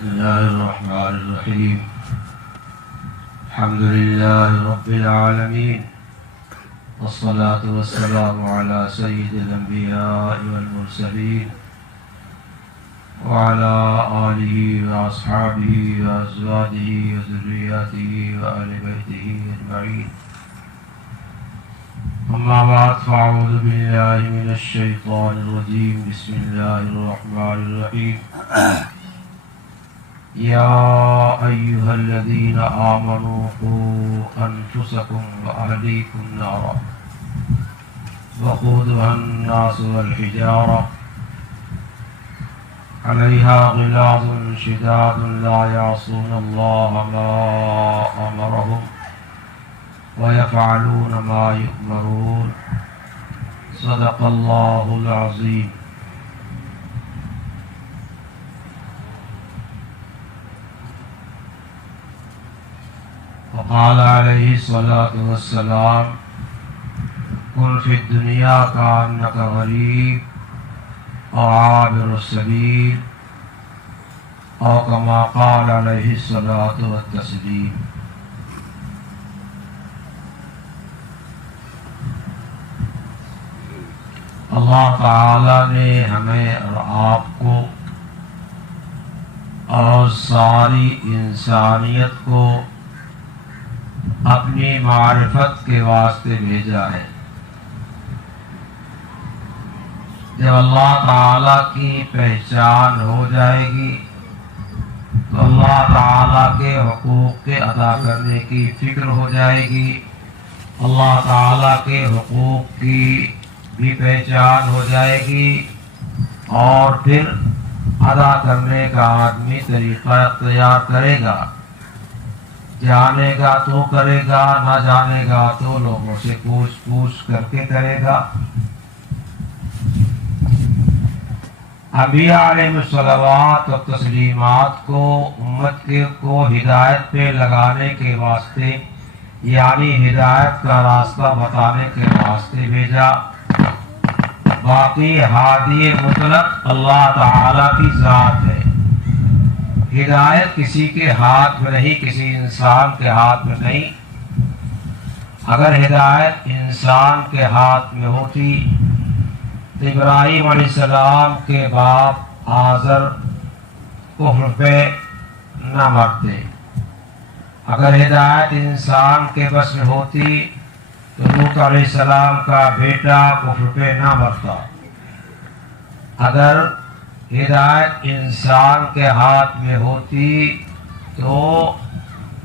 بسم الله الرحمن الرحيم. الحمد لله رب العالمين، والصلاة والسلام على سيد الأنبياء والمرسلين وعلى آله وأصحابه وأزواجه وذرياته وآل بيته أجمعين. أما بعد، فأعوذ بالله من الشيطان الرجيم. بسم الله الرحمن الرحيم. يا أيها الذين آمنوا قوا أنفسكم وأهليكم نارا وقودها الناس والحجارة عليها غلاظ شداد لا يعصون الله ما أمرهم ويفعلون ما يؤمرون. صدق الله العظيم. وقال عليه الصلاة والسلام: كن في الدنيا كأنك غريب أو عابر السبيل، أو كما قال عليه الصلاة والتسليم. اللہ تعالی نے ہمیں اور آپ کو اور ساری انسانیت کو اپنی معرفت کے واسطے بھیجا ہے. جب اللہ تعالی کی پہچان ہو جائے گی تو اللہ تعالی کے حقوق کے ادا کرنے کی فکر ہو جائے گی. اللہ تعالی کے حقوق کی بھی پہچان ہو جائے گی اور پھر ادا کرنے کا آدمی طریقہ اختیار کرے گا. جانے گا تو کرے گا، نہ جانے گا تو لوگوں سے پوچھ کر کے کرے گا. انبیاء علیہ الصلوات و تسلیمات کو امت کو ہدایت پہ لگانے کے واسطے، یعنی ہدایت کا راستہ بتانے کے واسطے بھیجا. باقی ہادی مطلق اللہ تعالی کی ذات ہے. ہدایت کسی کے ہاتھ میں نہیں، کسی انسان کے ہاتھ میں نہیں. اگر ہدایت انسان کے ہاتھ میں ہوتی تو ابراہیم علیہ السلام کے باپ آزر کفر پہ نہ مرتے. اگر ہدایت انسان کے بس میں ہوتی تو لوط علیہ السلام کا بیٹا کفر پہ نہ مرتا. اگر ہدایت انسان کے ہاتھ میں ہوتی تو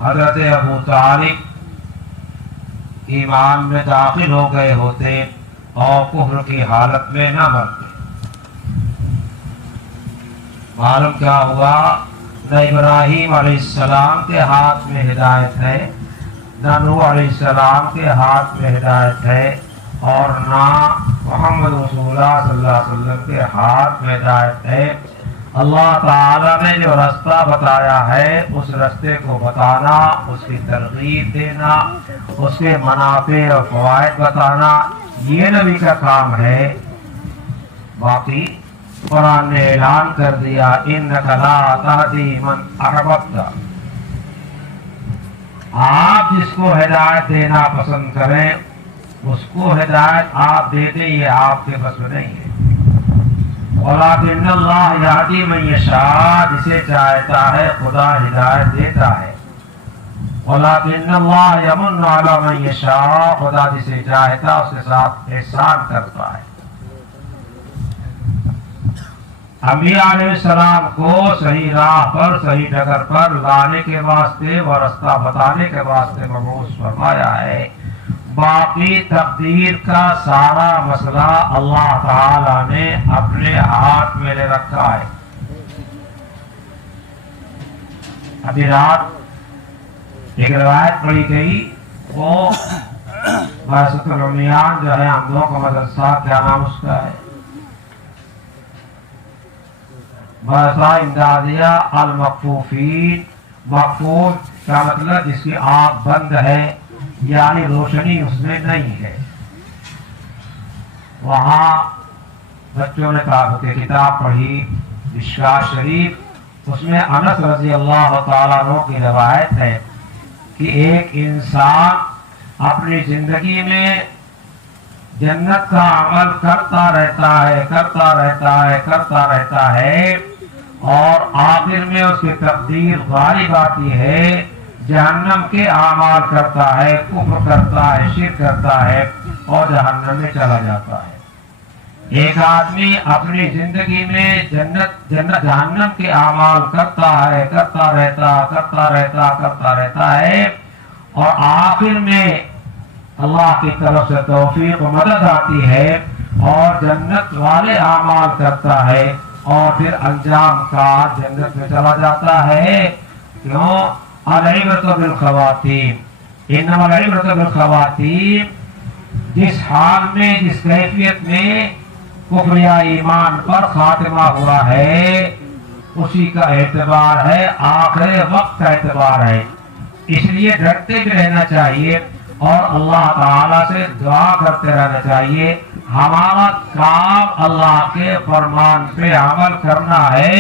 حضرت ابو طالب ایمان میں داخل ہو گئے ہوتے اور کفر کی حالت میں نہ مرتے. معلوم کیا ہوا؟ نہ ابراہیم علیہ السلام کے ہاتھ میں ہدایت ہے، نہ نوح علیہ السلام کے ہاتھ میں ہدایت ہے، اور نہ محمد رسول اللہ صلی اللہ علیہ وسلم کے ہاتھ میں ہدایت ہے. اللہ تعالیٰ نے جو راستہ بتایا ہے اس راستے کو بتانا، اس کی ترغیب دینا، اس کے منافع اور فوائد بتانا، یہ نبی کا کام ہے. باقی قرآن نے اعلان کر دیا: اِنَّكَ لَا تَهْدِي مَنْ أَحْبَبْتَ. آپ جس کو ہدایت دینا پسند کریں اس کو ہدایت آپ دے دیں، یہ آپ کے بس میں نہیں ہے. وَلَٰكِنَّ اللَّهَ يَهْدِي مَن يَشَاءُ. جسے چاہتا ہے خدا ہدایت دیتا ہے. وَلَٰكِنَّ اللَّهَ يَمُنُّ عَلَىٰ مَن يَشَاءُ. خدا جسے چاہتا اس کے ساتھ احسان کرتا ہے. انبیاء علیہ السلام کو صحیح راہ پر، صحیح ڈگر پر لانے کے واسطے و راستہ بتانے کے واسطے مبعوث فرمایا ہے. باقی تقدیر کا سارا مسئلہ اللہ تعالی نے اپنے ہاتھ میں لے رکھا ہے. ابھی رات ایک روایت پڑھی گئی، وہ بحثت العمیان جو ہے اندھوں کا مدرسہ، کیا نام اس کا ہے؟ مدرسہ امدادیہ المکفوفین. مکفوف کا مطلب جس کی آنکھ بند ہے، یعنی روشنی اس میں نہیں ہے. وہاں بچوں نے کتاب پڑھی مشکوٰۃ شریف، اس میں انس رضی اللہ تعالیٰ عنہ کی روایت ہے کہ ایک انسان اپنی زندگی میں جنت کا عمل کرتا رہتا ہے اور آخر میں اس کی تقدیر غالب آتی ہے، جہنم کے اعمال کرتا ہے، کفر کرتا ہے، شرک کرتا ہے اور جہنم میں چلا جاتا ہے۔ ایک آدمی اپنی زندگی میں جہنم کے اعمال کرتا رہتا ہے اور آخر میں اللہ کی طرف سے توفیق و مدد آتی ہے اور جنت والے اعمال کرتا ہے اور پھر انجام کار جنت میں چلا جاتا ہے۔ کیوں؟ العبرۃ بالخواتیم، انما العبرۃ بالخواتیم۔ جس حال میں، جس کیفیت میں کفر یا ایمان پر خاتمہ ہوا ہے اسی کا اعتبار ہے، آخر وقت کا اعتبار ہے۔ اس لیے ڈرتے بھی رہنا چاہیے اور اللہ تعالیٰ سے دعا کرتے رہنا چاہیے۔ ہمارا کام اللہ کے فرمان پہ عمل کرنا ہے،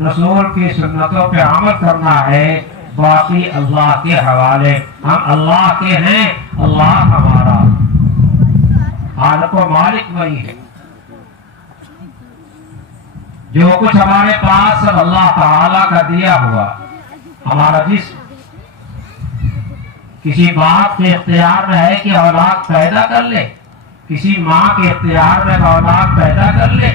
رسول کی سنتوں پہ عمل کرنا ہے، باقی اللہ کے حوالے۔ ہم اللہ کے ہیں، اللہ ہمارا خالق و مالک وہی ہے۔ جو کچھ ہمارے پاس سب اللہ تعالیٰ کا دیا ہوا۔ ہمارا جسم کسی باپ کے اختیار میں ہے کہ اولاد پیدا کر لے، کسی ماں کے اختیار میں اولاد پیدا کر لے،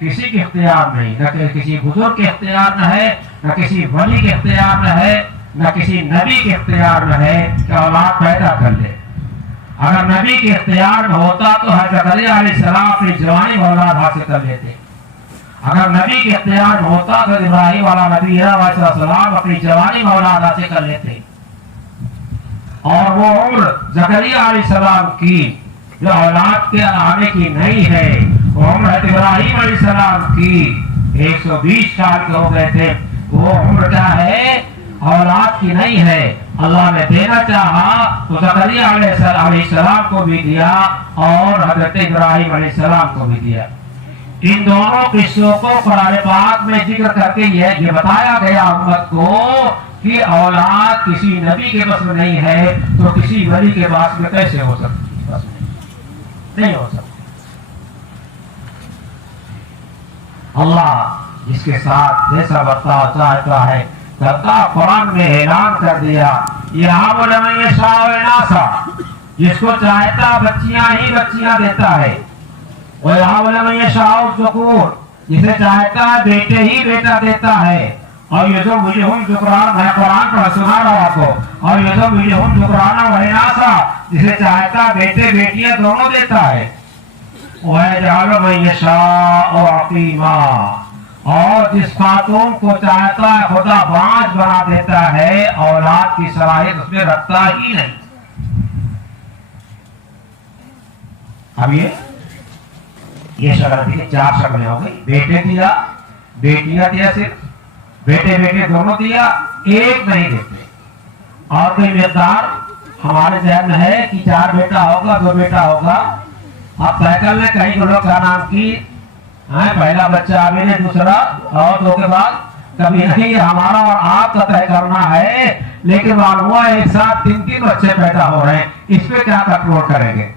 کسی کے اختیار نہیں، نہ کسی بزرگ کے اختیار میں ہے، نہ کسی ولی کے اختیار میں ہے، نہ کسی نبی کے اختیار میں ہے کہ اولاد پیدا کر لے۔ اگر نبی کے اختیار میں ہوتا تو حضرت زکریا علیہ السلام اپنی جوانی میں اولاد حاصل کر لیتے۔ اگر نبی کے اختیار میں ہوتا تو ابراہیم والا نبی علیہ السلام اپنی جوانی میں اولاد حاصل کر لیتے۔ اور وہ عمر زکریا علیہ السلام کی جو اولاد کے آنے کی نہیں ہے، وہ عمر ابراہیم علیہ السلام کی 120 سال کے ہو گئے تھے۔ وہ عمر کیا ہے؟ اولاد کی نہیں ہے۔ اللہ نے دینا چاہا تو زکریا علیہ السلام کو بھی دیا اور حضرت ابراہیم علیہ السلام کو بھی دیا۔ ان دونوں قصوں کو قرآن پاک میں ذکر کر کے یہ بتایا گیا امت کو کہ اولاد کسی نبی کے بس میں نہیں ہے تو کسی ولی کے بس میں کیسے ہو سکتی؟ نہیں ہو سکتی۔ اللہ جس کے ساتھ جیسا برتاؤ چاہتا ہے کرتا، قرآن میں اعلان کر دیا یہاں لمن یشاء اناثا، جس کو چاہتا بچیاں ہی بچیاں دیتا ہے، وَيَهَبُ لَمَن يَشَاءُ الذُّكُورَ، جسے چاہتا ہے بیٹے ہی بیٹا دیتا ہے، اور يُزَوِّجُهُمْ ذُكْرَانًا، میں قرآن پر سنا رہا آپ کو، اور يُزَوِّجُهُمْ ذُكْرَانًا وَإِنَاثًا، جسے چاہتا بیٹے بیٹیاں دونوں دیتا ہے، وَيَجْعَلُ مَن يَشَاءُ عَقِيمًا، اور جس خاتون کو چاہتا ہے خدا بانجھ بنا دیتا ہے، اولاد کی صلاحیت اس میں رکھتا ہی نہیں۔ اب یہ شکل تھی، 4 شکلیں ہو گئی، بیٹے دیا، بیٹیاں دیا، صرف بیٹے بیٹے دونوں دیا، ایک نہیں دیتے۔ اور کوئی مقدار ہمارے ذہن میں ہے کہ 4 بیٹا ہوگا 2 بیٹا ہوگا۔ اب سائیکل میں کہیں لوگ کا نام کی پہلا بچہ ابھی نے، دوسرا اور 2 کے بعد کبھی نہیں، ہمارا اور آپ کا طے کرنا ہے، لیکن معلوم ہوا ایک ساتھ 3 بچے پیدا ہو رہے ہیں، اس پہ کیا کنٹرول کریں گے؟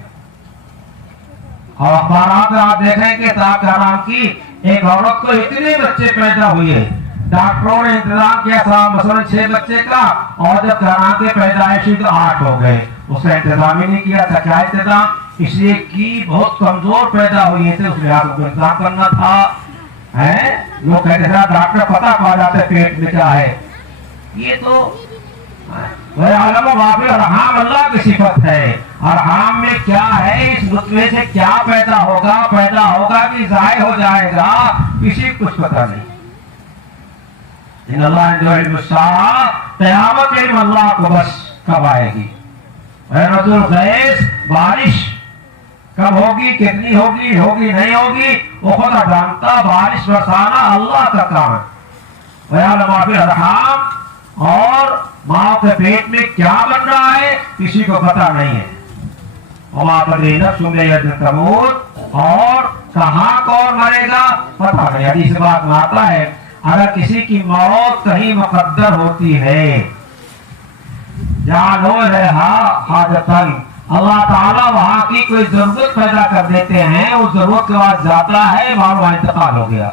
اور اخبارات میں آپ دیکھیں کہ نام کی ایک عورت کو اتنے بچے پیدا ہوئے، ڈاکٹروں نے انتظام کیا تھا مثلا 6 بچے کا، اور جب نام کے پیدائش ہوئی تو 8 ہو گئے، اس نے انتظام ہی نہیں کیا تھا۔ کیا انتظام؟ اس لیے کہ بہت کمزور پیدا ہوئی تھے، اس لحاظ کو انتظام کرنا تھا۔ لوگ کہتے تھے ڈاکٹر پتہ پا جاتے پیٹ میں کیا ہے۔ یہ تو ارحام اللہ کی صفت ہے، ارحام میں کیا ہے، اس نطفے سے کیا پیدا ہوگا کہ ضائع ہو جائے گا، کسی کچھ پتہ نہیں۔ ان اللہ عنده علم الساعہ، قیامت علم اللہ کو بس کب آئے گی، نزول الغیث، بارش کب ہوگی، کتنی ہوگی نہیں ہوگی، وہ خدا جانتا، بارش برسانا اللہ کا کام ہے۔ وَيَعْلَمُ مَا فِي الْأَرْحَامِ، اور ماں کے پیٹ میں کیا بن رہا ہے کسی کو پتہ نہیں ہے۔ وَمَا تَدْرِي نَفْسٌ بِأَيِّ تَمُوتُ، اور کہاں کون مرے گا پتہ نہیں۔ حدیث بات میں آتا ہے اگر کسی کی موت کہیں مقدر ہوتی ہے، جعلوا لها حاجتاً، اللہ تعالیٰ وہاں کی کوئی ضرورت پیدا کر دیتے ہیں، اس ضرورت کے بعد جاتا ہے، وہاں انتقال ہو گیا۔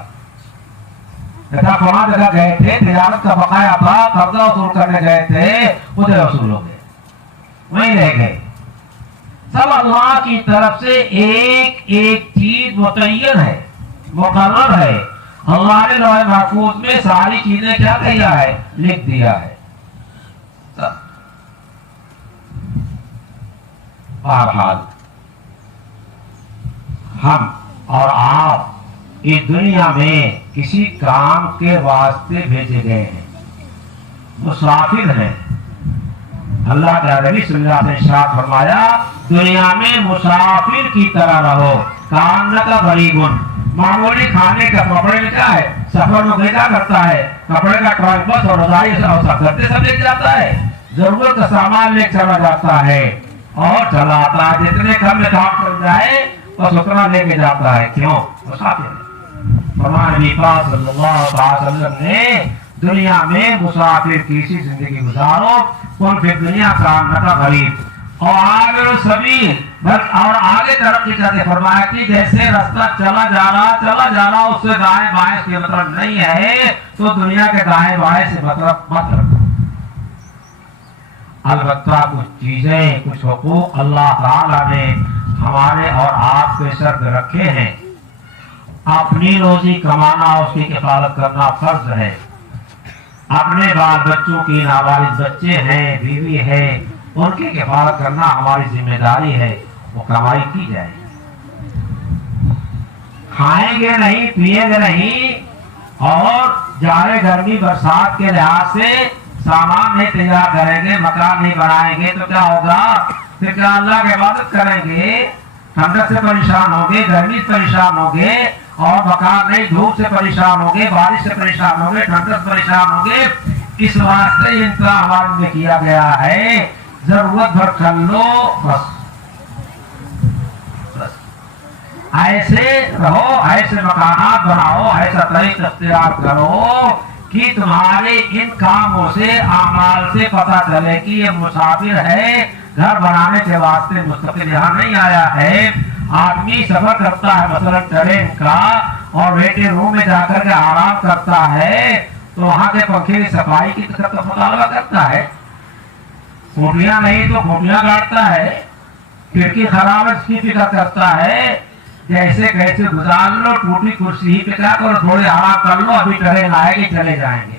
جیسا فلاں جگہ گئے تھے، تجارت کا بقایا تھا، قرضہ وصول کرنے گئے تھے، ادھر وصول ہو گئے، وہیں رہ گئے۔ سب اللہ کی طرف سے ایک ایک چیز متعین ہے، مقرر ہے۔ اللہ نے لوح محفوظ میں ساری چیزیں کیا کیا ہے؟ لکھ دیا ہے۔ بہرحال ہم اور آپ اس دنیا میں کسی کام کے واسطے بھیجے گئے ہیں، مسافر ہیں۔ اللہ کے نبی صلی اللہ علیہ وسلم نے ارشاد فرمایا، دنیا میں مسافر کی طرح رہو، کانک غریبن۔ معمولی کھانے کا کپڑے میں کیا ہے؟ سفر میں کیا کرتا ہے؟ کپڑے کا ٹرنک بس اور رضائی اور سب گھر سب لے جاتا ہے، ضرورت کا سامان لے چلا جاتا ہے اور چلاتا ہے، جتنے کم میں کام چل جائے بس اتنا لے کے جاتا ہے۔ کیوں؟ مسافر ہے۔ فرمان نبی پاک صلی اللہ علیہ وسلم نے دنیا میں مسافر کی سی زندگی گزارو، کن فی دنیا کانک غریب اور آگے سبیل، بس اور آگے ترقی کرتے فرمایا کہ جیسے رستہ چلا جا رہا اس سے دائیں بائیں کی مطلب نہیں ہے، تو دنیا کے دائیں بائیں سے مطلب مت رکھو۔ البتہ کچھ چیزیں، کچھ حقوق اللہ تعالیٰ نے ہمارے اور آپ کے سر رکھے ہیں۔ اپنی روزی کمانا، اس کی کفالت کرنا فرض ہے۔ اپنے بال بچوں کی، نابالغ بچے ہیں، بیوی ہے، ان کی کفالت کرنا ہماری ذمہ داری ہے، وہ کمائی کی جائے۔ کھائیں گے نہیں، پیئیں گے نہیں اور جارے گرمی برسات کے لحاظ سے سامان نہیں تیار کریں گے، مکان نہیں بنائیں گے تو کیا ہوگا؟ پھر کیا اللہ کی عبادت کریں گے؟ ٹھنڈک سے پریشان ہوں گے، گرمی سے پریشان ہوں گے اور مکان نہیں، دھوپ سے پریشان ہوں گے، بارش سے پریشان ہوں گے، ٹھنڈک سے پریشان ہوں گے۔ اس واسطے انتظام ہمارے میں کیا گیا ہے، ضرورت بھر کر لو، بس ایسے رہو، ایسے مکانات بناؤ، ایسا طریقہ اختیار کرو کہ تمہارے ان کاموں سے، اعمال سے پتہ چلے کہ یہ مسافر ہے، گھر بنانے کے واسطے مستقل یہاں نہیں آیا ہے۔ آدمی سفر کرتا ہے مثلا ٹرین کا اور ویٹنگ روم میں جا کر کے آرام کرتا ہے تو وہاں کے پنکھے کی صفائی کی طرف مطالبہ کرتا ہے، کھوٹیاں نہیں تو کھوٹیاں گاڑتا ہے، کھڑکی خراب ہے اس کی فکر کرتا ہے، جیسے کیسے گزار لو، ٹوٹی کرسی ہی پہ کیا کرو، تھوڑے آرام کر لو، ابھی ٹرین آئے گی چلے جائیں گے۔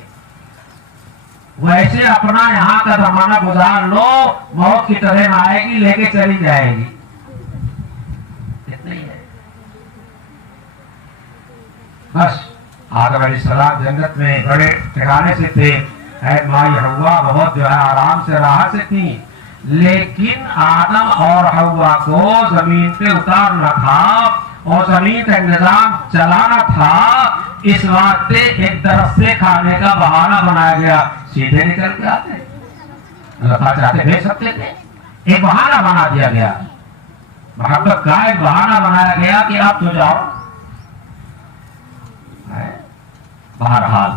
ویسے اپنا یہاں کا زمانہ گزار لو، موت کی ٹرین آئے گی لے کے چلی جائے گی۔ بس آدم علیہ السلام جنت میں بڑے ٹھکانے سے تھے، مائی حوا بہت جو ہے آرام سے راحت سے تھی، لیکن آدم اور حوا کو زمین پہ اتارنا تھا اور زمین کا نظام چلانا تھا، اس واسطے ایک درخت سے کھانے کا بہانہ بنایا گیا، سیدھے نکل کے آتے، اللہ چاہتے بھیج سکتے تھے، ایک بہانہ بنا دیا گیا، محبت کا ایک بہانہ بنایا گیا کہ آپ تو جاؤ۔ بہرحال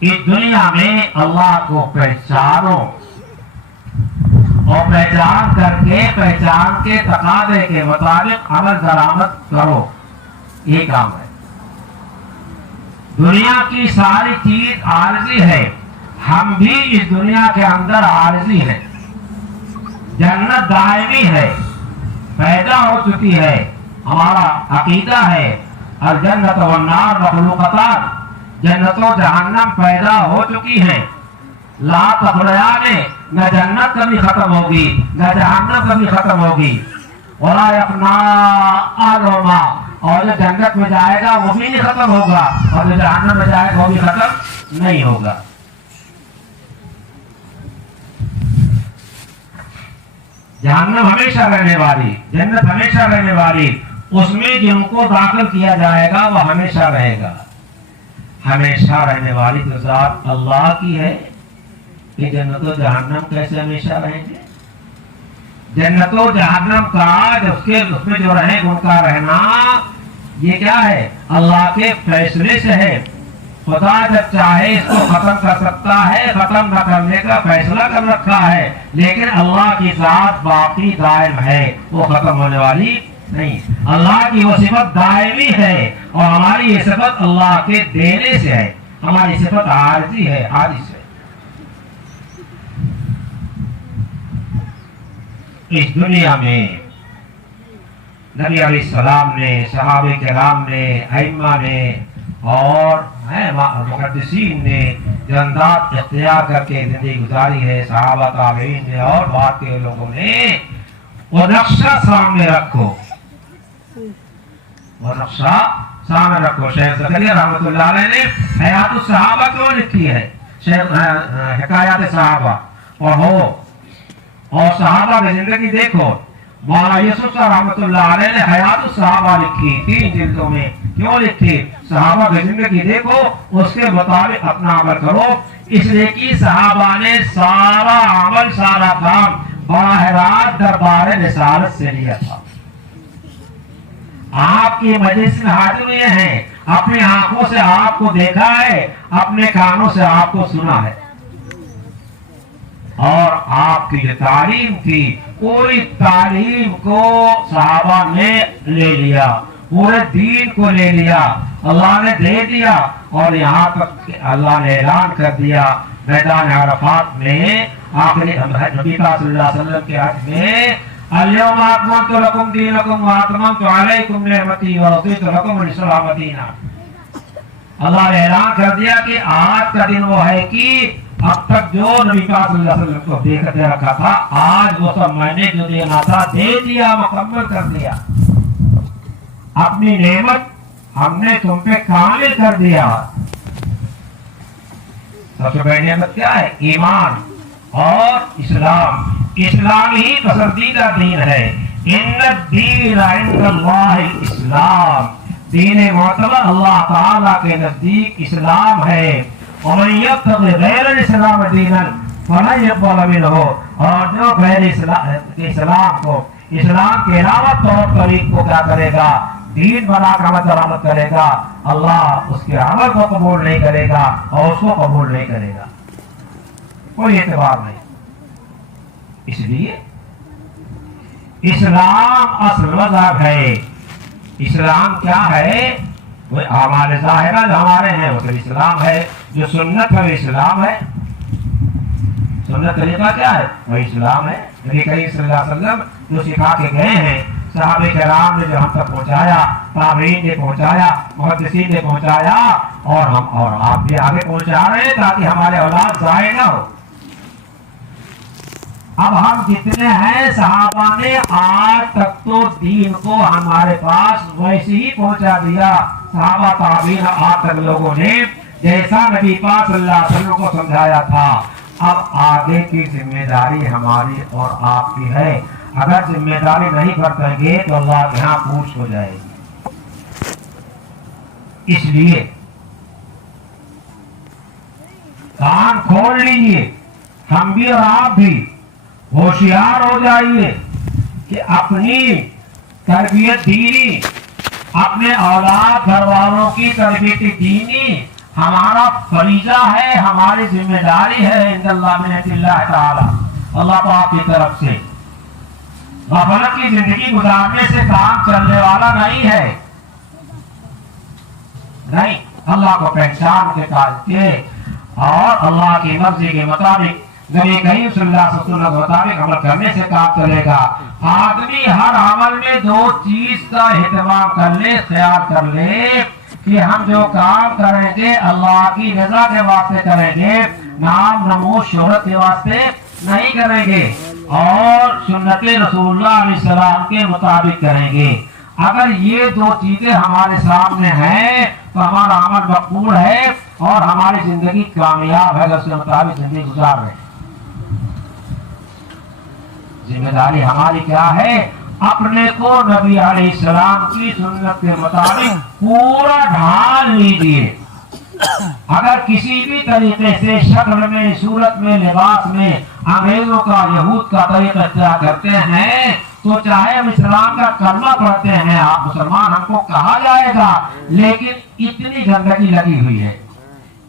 اس دنیا میں اللہ کو پہچانو اور پہچان کر کے، پہچان کے تقاضے کے مطابق عمل درآمد کرو، یہ کام ہے۔ دنیا کی ساری چیز عارضی ہے، ہم بھی اس دنیا کے اندر عارضی ہیں۔ جنت دائمی ہے، پیدا ہو چکی ہے، ہمارا عقیدہ ہے الجنت والنار مخلوقتان، جنت و جہنم پیدا ہو چکی ہیں، لا تخلیان، نہ جنت کبھی ختم ہوگی نہ جہنم کبھی ختم ہوگی، ولا یفنا احدہما، اور جو جنت میں جائے گا وہ بھی نہیں ختم ہوگا اور جو جہنم میں جائے گا وہ بھی ختم نہیں ہوگا۔ جہنم ہمیشہ رہنے والی، جنت ہمیشہ رہنے والی، اس میں جن کو داخل کیا جائے گا وہ ہمیشہ رہے گا۔ ہمیشہ رہنے والی تو ذات اللہ کی ہے کہ جنت و جہنم کیسے ہمیشہ رہیں گے؟ جنت و جہنم کا اس میں جو رہے ان کا رہنا یہ کیا ہے؟ اللہ کے فیصلے سے ہے، خدا جب چاہے اس کو ختم کر سکتا ہے، ختم نہ کرنے کا فیصلہ کر رکھا ہے، لیکن اللہ کی ذات باقی دائم ہے، وہ ختم ہونے والی نہیں۔ اللہ کی وہ صفت دائمی ہے اور ہماری یہ صفت اللہ کے دینے سے ہے، ہماری صفت عارضی ہے، حادث ہے۔ اس دنیا میں نبی علیہ السلام نے، صحابہ کرام نے، ائمہ نے اور محدثین نے جو انداز اختیار کر کے زندگی گزاری ہے، صحابہ تابعین نے اور بعد کے لوگوں نے، وہ نقشہ سامنے رکھو، وہ نقشہ سامنے رکھو۔ شیخ زکریا رحمۃ اللہ علیہ نے حیات الصحابہ کیوں لکھی ہے؟ حکایات صحابہ پڑھو اور صحابہ کی زندگی دیکھو۔ مولانا یوسف صاحب رحمۃ اللہ علیہ نے حیات الصحابہ لکھی، 3 جلدوں میں۔ کیوں لکھی؟ صحابہ کی زندگی دیکھو، اس کے مطابق اپنا عمل کرو، اس لیے کہ صحابہ نے سارا عمل، سارا کام براہ راست دربار رسالت سے لیا تھا۔ آپ کی مجلس میں حاضر ہوئے ہیں، اپنی آنکھوں سے آپ کو دیکھا ہے، اپنے کانوں سے آپ کو سنا ہے، اور آپ کی جو تعلیم تھی پوری تعلیم کو صحابہ نے لے لیا، پورے دین کو لے لیا، اللہ نے دے دیا، اور یہاں تک کہ اللہ نے اعلان کر دیا میدان عرفات میں، آخری نبی صلی اللہ علیہ وسلم کے حج میں، اليوم اکملت لکم دینکم واتممت علیکم نعمتی ورضیت لکم الاسلام دینا۔ اللہ نے اعلان کر دیا کہ آج کا دن وہ ہے کہ اب تک جو نبی صلی اللہ علیہ وسلم کو دے رکھا تھا، آج وہ سب میں نے جو دینا تھا دے دیا، مکمل کر دیا۔ اپنی نعمت ہم نے تم پہ کامل کر دیا۔ سب سے بڑی نعمت کیا ہے؟ ایمان اور اسلام۔ اسلام ہی پسندیدہ دین ہے۔ ان الدین عند اللہ الاسلام، دین معتبر اللہ تعالیٰ کے نزدیک اسلام ہے۔ ومن یبتغی غیر الاسلام دینا فلن یقبل منہ، اور جو غیر اسلام کو، اسلام کے علاوہ طور طریق کو کیا کرے گا، دین بنا کر عمل درآمد کرے گا، اللہ اس کے عمل کو قبول نہیں کرے گا اور اس کو قبول نہیں کرے گا، کوئی اعتبار نہیں۔ اس لیے اسلام اصل مذہب ہے۔ اسلام کیا ہے؟ وہ اعمال ظاہرہ جو ہمارے ہیں وہ تو اسلام ہے، جو سنت ہے وہ اسلام ہے۔ سنت طریقہ کیا ہے؟ وہ اسلام ہے۔ نبی کریم صلی اللہ علیہ وسلم جو سکھا کے گئے ہیں، صحابہ کرام نے جو ہم تک پہنچایا، تابعین نے پہنچایا، محدثین نے پہنچایا، اور ہم اور آپ بھی آگے پہنچا رہے ہیں تاکہ ہمارے اولاد ضائع نہ ہو۔ اب ہم جتنے ہیں، صحابہ نے آج تک تو دین کو ہمارے پاس ویسے ہی پہنچا دیا۔ صحابہ تابعین آج تک لوگوں نے جیسا نبی پاک صلی اللہ علیہ وسلم کو سمجھایا تھا۔ اب آگے کی ذمہ داری ہماری اور آپ کی ہے۔ اگر ذمہ داری نہیں برتیں گے تو اللہ کے یہاں پوچھ ہو جائے گی۔ اس لیے کان کھول لیجیے، ہم بھی اور آپ بھی ہوشیار ہو جائیے کہ اپنی تربیت دینی، اپنے اولاد گھر والوں کی تربیت دینی ہمارا فریضہ ہے، ہماری ذمہ داری ہے۔ عند اللہ من اللہ تعالی، اللہ پاک کی طرف سے۔ غفلت کی زندگی گزارنے سے کام چلنے والا نہیں ہے، نہیں۔ اللہ کو پہچان کے اور اللہ کی مرضی کے مطابق، نبی کریم صلی اللہ علیہ وسلم کے مطابق عمل کرنے سے کام چلے گا۔ آدمی ہر عمل میں 2 چیز کا اہتمام کر لے، خیال کر لے کہ ہم جو کام کریں گے اللہ کی رضا کے واسطے کریں گے، نام نمود شہرت کے واسطے نہیں کریں گے، اور سنت رسول اللہ علیہ السلام کے مطابق کریں گے۔ اگر یہ 2 چیزیں ہمارے سامنے ہیں تو ہمارا عمل مقبول ہے اور ہماری زندگی کامیاب ہے، اس کے مطابق زندگی گزار رہے ہیں۔ ذمہ داری ہماری کیا ہے؟ اپنے کو نبی علیہ السلام کی سنت کے مطابق پورا ڈھال لیجیے۔ اگر کسی بھی طریقے سے، شکل میں، صورت میں، لباس میں انگریزوں کا، یہود کا طریقہ اختیار کرتے ہیں تو چاہے ہم اسلام کا کلمہ پڑھتے ہیں، آپ مسلمان ہم کو کہا جائے گا، لیکن اتنی گندگی لگی ہوئی ہے،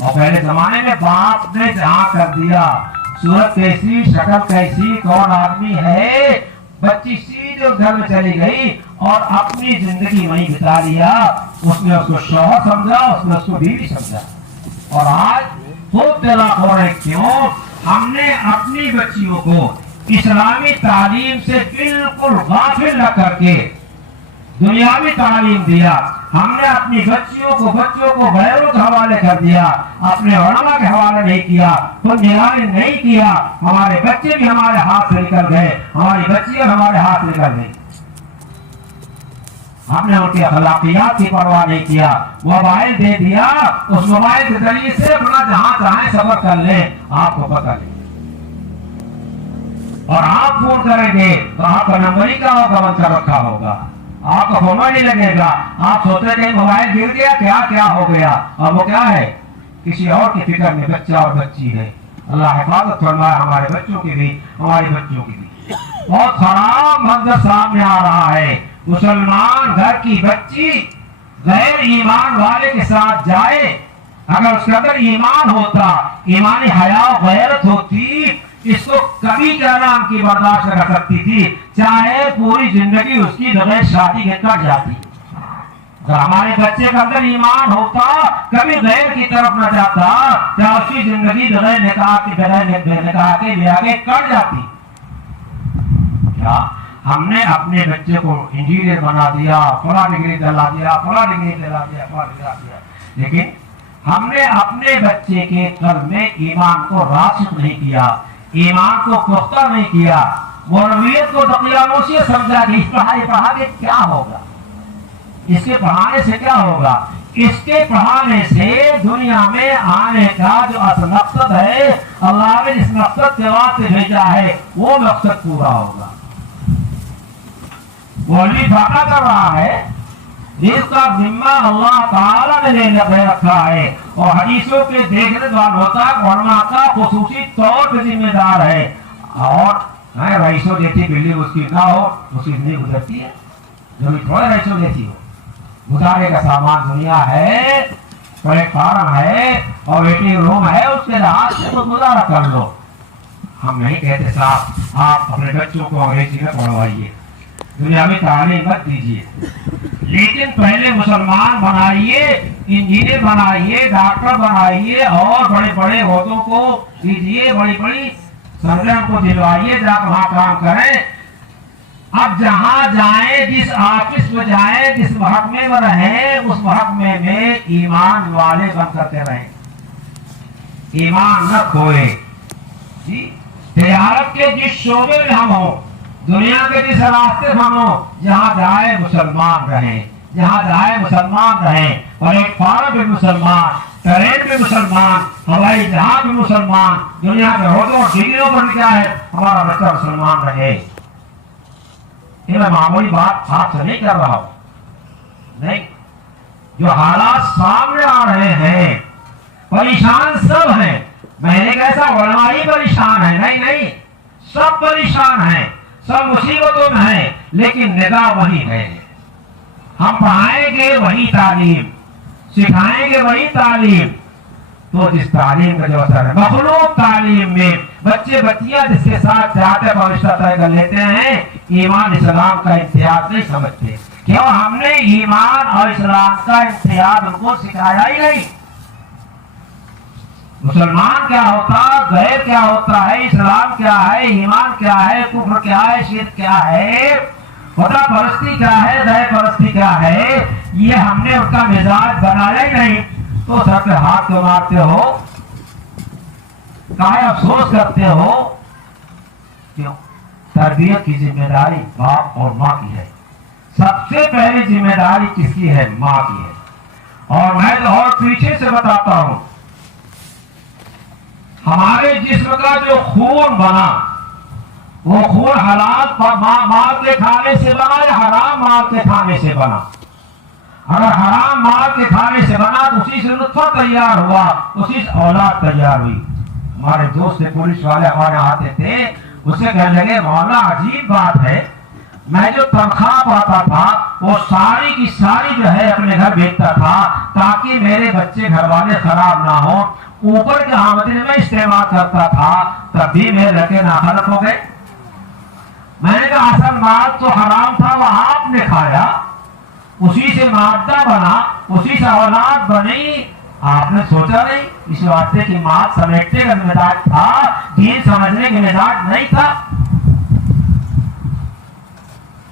اور پہلے زمانے میں باپ نے جہاں کر دیا، صورت کیسی، شکل کیسی، کون آدمی ہے، بچی سیدھے گھر میں چلی گئی اور اپنی زندگی وہیں بتا لیا، اس نے اس کو شوہر سمجھا، اس نے اس کو بیوی سمجھا، اور آج خود طلاق ہو رہے، کیوں؟ ہم نے اپنی بچیوں کو اسلامی تعلیم سے بالکل غافل نہ کر کے دنیاوی تعلیم دیا، ہم نے اپنی بچوں کو غیروں کے حوالے کر دیا، اپنے علماء کے حوالے نہیں کیا، تو نگرانی نہیں کیا، ہمارے بچے بھی ہمارے ہاتھ سے نکل گئے، ہماری بچیاں ہمارے ہاتھ سے نکل گئی، ہم نے ان کی اخلاقیات کی پرواہ نہیں کیا، موبائل دے دیا، اس موبائل کے ذریعے سے اپنا جہاں چاہیں سفر کر لیں، آپ کو پتہ نہیں، اور آپ فون کریں گے تو آپ کا نمبر ہی کیا ہوگا، بند کر رکھا ہوگا، آپ کا فون نہیں لگے گا، آپ سوچتے کہ موبائل گر گیا، کیا ہو گیا، اور وہ کیا ہے، کسی اور کی فکر میں بچہ اور بچی ہے۔ اللہ حفاظت فرمائے ہمارے بچوں کی بھی، ہماری بچوں کی بھی۔ بہت خراب منظر سامنے آ رہا ہے، مسلمان گھر کی بچی غیر ایمان والے کے ساتھ جائے، اگر اس کے اندر ایمان ہوتا، ایمانی حیا و غیرت ہوتی، اس کو کبھی کیا نام کی برداشت کر سکتی تھی، چاہے پوری زندگی اس کی بغیر شادی کے کٹ جاتی۔ اگر ہمارے بچے کے اندر ایمان ہوتا، کبھی غیر کی طرف نہ جاتا، چاہے اس کی زندگی بغیر نکاح کے بھی آگے کٹ جاتی۔ کیا ہم نے اپنے بچے کو انجینئر بنا دیا، فلاں ڈگری دلا دیا، فلاں ڈگری دلا دیا، فلاں دلا دیا، لیکن ہم نے اپنے بچے کے قلب میں ایمان کو راسخ نہیں کیا، ایمان کو پختہ نہیں کیا، مولویت کو دقیانوسی سمجھا کہ اس پڑھا کے کیا ہوگا، اس کے پڑھانے سے کیا ہوگا، اس کے پڑھانے سے دنیا میں آنے کا جو اصل مقصد ہے، اللہ نے اس مقصد کے واسطے بھیجا ہے، وہ مقصد پورا ہوگا۔ مولوی فاقہ کر رہا ہے، جس کا ذمہ اللہ تعالیٰ نے لے رکھا ہے، اور حدیثوں کے دیکھنے والوں تک علماء کا خصوصی طور پہ ذمہ دار ہے، اور رئیسوں جیسی بلڈنگ اس کی نہ ہو، اس کی نہیں گزرتی ہے، جو بھی تھوڑے رئیسوں جیسی ہو، گزارے کا سامان دنیا ہے، پلیٹ فارم ہے اور ویٹنگ روم ہے، اس کے لحاظ سے تو گزارا کر لو۔ ہم نہیں کہتے صاحب آپ اپنے بچوں کو انگریزی میں پڑھوائیے، دنیاوی تعلیم مت دیجیے، لیکن پہلے مسلمان بنائیے، انجینئر بنائیے، ڈاکٹر بنائیے، اور بڑے بڑے عہدوں کو دیجیے، بڑی بڑی سرجن کو دلوائیے، جا کر وہاں کام کریں۔ اب جہاں جائیں، جس آفس میں جائیں، جس محکمے میں رہیں، اس محکمے میں ایمان والے بن کر کے رہیں، ایمان نہ کھوئے۔ جی تجارت کے جس شعبے میں ہم ہوں، دنیا کے جس راستے ہم ہوں، جہاں جائے مسلمان رہیں، جہاں جائے مسلمان رہیں، پلیٹ فارم بھی مسلمان، ٹرین بھی مسلمان، ہوائی جہاز بھی مسلمان، دنیا کے عہدوں اور ڈگریوں پر کیا ہے، ہمارا بچہ مسلمان رہے۔ یہ میں معمولی بات آپ سے نہیں کر رہا ہوں، نہیں، جو حالات سامنے آ رہے ہیں، پریشان سب ہیں، میں نے کیسا علماء ہی پریشان ہے، نہیں، سب پریشان ہیں، سب مصیبتوں میں ہیں، لیکن نگاہ وہی ہے، ہم پڑھائیں گے وہی تعلیم، سکھائیں گے وہی تعلیم، تو جس تعلیم کا جو اثر ہے، مخلوق تعلیم میں بچے بچیاں جس کے ساتھ جاتے پر رشتہ طے کر لیتے ہیں، ایمان اسلام کا امتیاز نہیں سمجھتے، کیوں؟ ہم نے ایمان اور اسلام کا امتیاز ان کو سکھایا ہی نہیں۔ مسلمان کیا ہوتا، غیر کیا ہوتا ہے، اسلام کیا ہے، ایمان کیا ہے، کفر کیا ہے، شرک کیا ہے، خدا پرستی کیا ہے، غیر پرستی کیا ہے، یہ ہم نے ان کا مزاج بنایا ہی نہیں، تو سر پہ ہاتھ کیوں مارتے ہو، کاہے افسوس کرتے ہو؟ کیوں؟ تربیت کی ذمہ داری باپ اور ماں کی ہے، سب سے پہلی ذمہ داری کس کی ہے؟ ماں کی ہے۔ اور میں تو اور پیچھے سے بتاتا ہوں، ہمارے جسم کا جو خون بنا، وہ خون حلال مال کے کھانے سے بنا یا حرام مال کے کھانے سے بنا؟ اگر حرام مال کے کھانے سے بنا تو اسی سے نطفہ تیار ہوا، اسی سے اولاد تیار ہوئی۔ ہمارے دوست پولیس والے ہمارے آتے تھے، اس سے کہنے لگے مولانا عجیب بات ہے، میں جو تنخواہ پاتا تھا وہ ساری کی ساری جو ہے اپنے گھر بھیجتا تھا تاکہ میرے بچے گھر والے خراب نہ ہوں. اوپر کے آمدنی میں استعمال کرتا تھا, تب بھی میرے لڑکے ناخلف ہو گئے. میں نے کہا اصل مال تو حرام تھا وہ آپ نے کھایا, اسی سے مادہ بنا, اسی سے اولاد بنی, آپ نے سوچا نہیں. اس واسطے کی مال سمیٹنے کا مزاج تھا, دین سمجھنے کا مزاج نہیں تھا.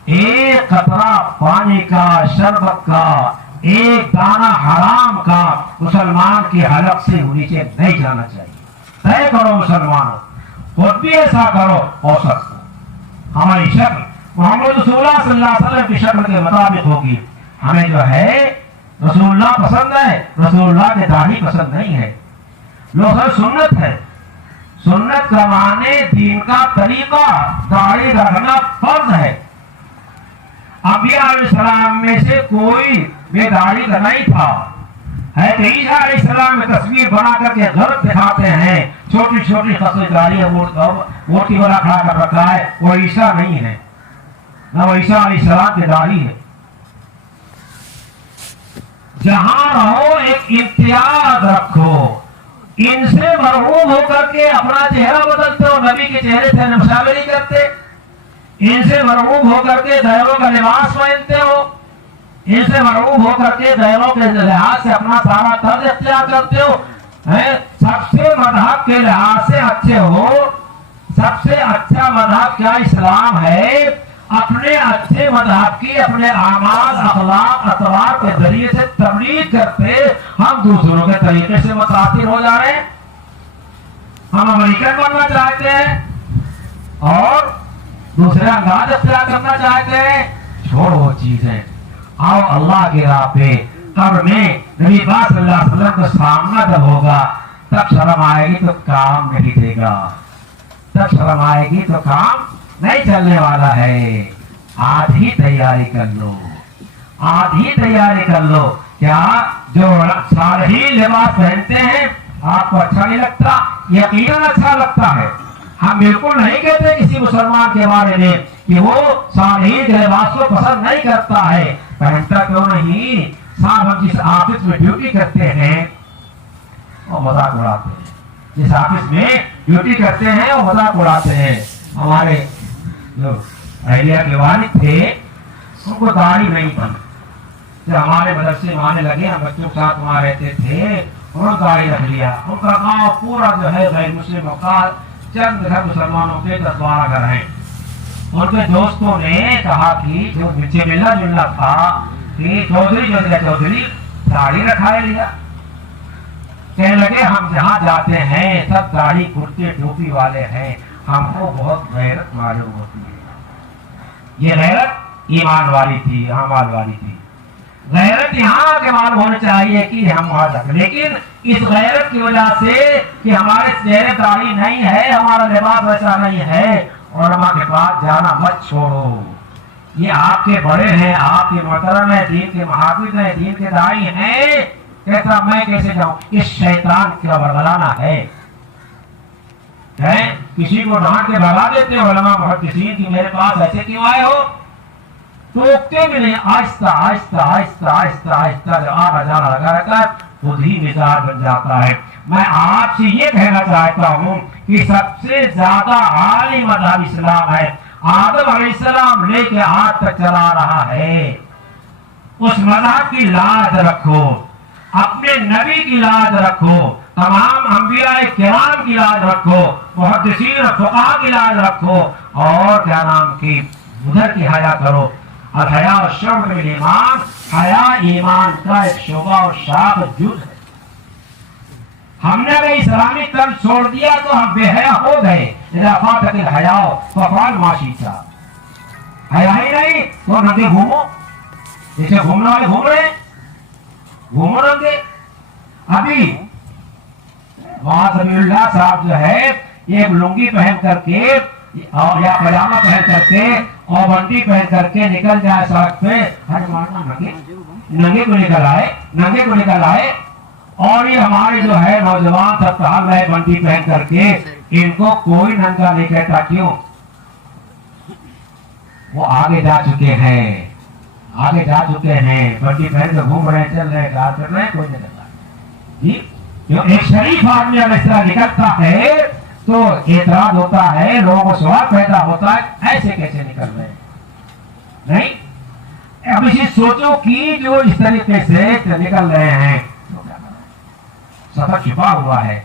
ایک قطرہ پانی کا, شربت کا, ایک دانہ حرام کا مسلمان کی حلق سے نیچے نہیں جانا چاہیے. طے کرو مسلمانوں, خود بھی ایسا کرو. اوسط ہماری شکل محمد رسول اللہ صلی اللہ علیہ وسلم کی شکل کے مطابق ہوگی. ہمیں جو ہے رسول اللہ پسند ہے, رسول اللہ کے داڑھی پسند نہیں ہے. لوگ سنت ہے, سنت کا معنی دین کا طریقہ, داڑھی رکھنا فرض ہے. انبیاء علیہ السلام میں سے کوئی بے داڑھی کا نہیں تھا. ہے کہ عیسیٰ علیہ السلام میں تصویر بنا کر کے غلط دکھاتے ہیں, چھوٹی چھوٹی خصوصی داڑھی ہے, موٹی والا کھڑا کر رکھا ہے, وہ عیسیٰ نہیں ہے, نہ وہ عیسیٰ علیہ السلام کی داڑھی ہے. جہاں رہو ایک امتیاز رکھو. ان سے مرغوب ہو کر کے اپنا چہرہ بدلتے ہو, نبی کے چہرے سے مشابہ نہیں کرتے. ان سے مرغوب ہو کر کے غیروں کا لباس پہنتے ہو, ان سے مرغوب ہو کر کے غیروں کے لحاظ سے اپنا سارا طرز اختیار کرتے ہو. سب سے مذہب کے لحاظ سے اچھے ہو, سب سے اچھا مذہب کیا اسلام ہے. اپنے اچھے مذہب کی اپنے اعمال, اخلاق, اطوار کے ذریعے سے تبلیغ کرتے, ہم دوسروں کے طریقے سے متاثر ہو جا رہے ہیں. ہم امریکن بننا چاہتے ہیں اور دوسرے انداز اختیار کرنا چاہتے ہیں. چھوڑو وہ چیزیں, آؤ اللہ کی راہ پہ. قبر میں نبی پاک صلی اللہ علیہ وسلم کا سامنا جب ہوگا تب شرم آئے گی تو کام نہیں دے گا, تب شرم آئے گی تو کام نہیں چلنے والا ہے. آج ہی تیاری کر لو, آج ہی تیاری کر لو. کیا جو صالحین لباس پہنتے ہیں آپ کو اچھا نہیں لگتا؟ یقیناً اچھا لگتا ہے. ہم بالکل نہیں کہتے کسی مسلمان کے بارے میں کہ وہ صالحین کے لباس کو پسند نہیں کرتا ہے. پہنتا کیوں نہیں؟ صاحب ہم جس آفس میں ڈیوٹی کرتے ہیں وہ مذاق اڑاتے ہیں, جس آفس میں ڈیوٹی کرتے ہیں وہ مذاق اڑاتے ہیں. ہمارے جو اہلیہ کے والد تھے ان کو داڑھی نہیں بنی. جب ہمارے مدرسے میں آنے لگے, ہم بچوں کے ساتھ وہاں رہتے تھے, انہوں نے داڑھی رکھ لیا. ان کا گاؤں پورا جو ہے غیر مسلم کا, چند گھر مسلمانوں کے 10-12 گھر ہیں. ان کے دوستوں نے کہا کہ جو مجھے ملنا جلنا تھا کہ چودھری داڑھی رکھائے لیا. کہنے لگے ہم جہاں جاتے ہیں سب داڑھی کرتے ٹوپی والے ہیں, ہم کو بہت غیرت معلوم ہوتی ہے. یہ غیرت ایمان والی تھی, اعمال والی تھی. غیرت یہاں کے معلوم ہونا چاہیے کہ ہم وہاں جاتے, لیکن اس غیرت کی وجہ سے کہ ہمارے چہرے داڑھی نہیں ہے, ہمارا لباس ویسا نہیں ہے, علماء کے پاس جانا مت چھوڑو. یہ آپ کے بڑے ہیں, آپ کے محترم ہیں, دین کے محافظ ہیں, دین کے داعی ہیں, کہتا میں کیسے جاؤں؟ اس شیطان کا برگلانا ہے. کسی کو ڈانٹ کے بھگا دیتے ہو علماء محدثین کی میرے پاس ایسے کیوں آئے ہو؟ ٹوکتے بھی نہیں, آہستہ آہستہ آہستہ آہستہ آہستہ جو آنا جانا لگا رہتا ہے خود ہی مزاج بن جاتا ہے. میں آپ سے یہ کہنا چاہتا ہوں کہ سب سے زیادہ عالی مذہب اسلام ہے. آدم علیہ السلام لے کے آج تک چلا رہا ہے. اس مذہب کی لاج رکھو, اپنے نبی کی لاج رکھو, تمام انبیاء کرام کی لاج رکھو, محدثین فقہاء کی لاج رکھو, اور کیا نام کی ادھر کی حیا کرو. الحیا شعبۃ من ایمان, حیا ایمان کا ایک شعبہ اور شاخ جز ہے. ہم نے اگر اسلامی طرز چھوڑ دیا تو ہم بے حیا ہو گئے. اذا فاتک الحیا فافعل ما شئت. حیا ہی نہیں تو ننگے گھومو, جیسے گھومنے والے گھوم رہے ہیں, گھومو ننگے. ابھی وہاں سمیع اللہ صاحب جو ہے ایک لنگی پہن کر کے یا پاجامہ پہن کر کے اور بنٹی پہن کر کے نکل جائے سڑک پہ, ہر مارنا ننگے کو نکل آئے, ننگے کو نکل آئے. اور یہ ہمارے جو ہے نوجوان سب ٹہل رہے بنٹی پہن کر کے, ان کو کوئی ننگا نہیں کہتا. کیوں؟ وہ آگے جا چکے ہیں، آگے جا چکے ہیں، بلکہ پہلے تو گھوم رہے ہیں، چل رہے ہیں، کار کر رہے ہیں، کوئی نہیں کرتا جی۔ جو ایک شریف آدمی اگر اس طرح نکلتا ہے تو اعتراض ہوتا ہے، لوگوں کو سوال پیدا ہوتا ہے ایسے کیسے نکل رہے ہیں؟ نہیں، اب اسی سوچو کہ جو اس طریقے سے نکل رہے ہیں تو کیا کریں؟ سفر چھپا ہوا ہے،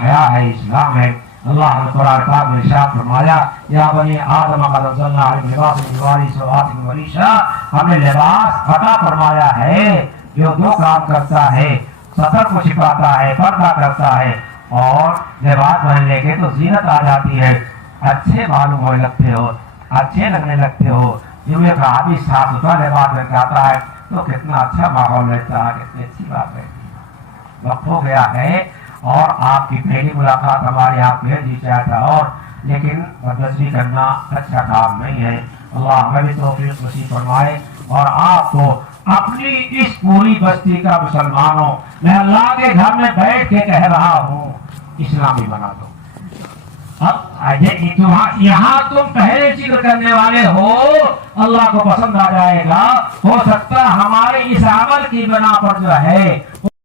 حیا ہے، اسلام ہے۔ اللہ نے قرآن پاک میں ارشاد فرمایا یا بنی آدم قد انزلنا علیکم لباسا یواری سوآتکم وریشا، ہم نے لباس عطا فرمایا ہے جو دو کام کرتا ہے، سطر کو چھپاتا ہے، پردہ کرتا ہے، اور لباس پہننے کے تو زینت آ جاتی ہے، اچھے معلوم ہونے لگتے ہو، اچھے لگنے لگتے ہو۔ جو ایک آدمی صاف ستھرا لباس پہن کے آتا ہے تو کتنا اچھا ماحول رہتا ہے، کتنی اچھی بات رہتی ہے۔ وقت ہو گیا ہے اور آپ کی پہلی ملاقات ہمارے آپ میں جی چاہتا اور لیکن بدمزگی کرنا اچھا کام نہیں ہے۔ اللہ ہمیں بھی توفیق نصیب فرمائے اور آپ کو اپنی اس پوری بستی کا مسلمانوں میں اللہ کے گھر میں بیٹھ کے کہہ رہا ہوں اسلامی بنا دو۔ اب یہاں تم پہلے ذکر کرنے والے ہو، اللہ کو پسند آ جائے گا، ہو سکتا ہمارے اس عمل کی بنا پر جو ہے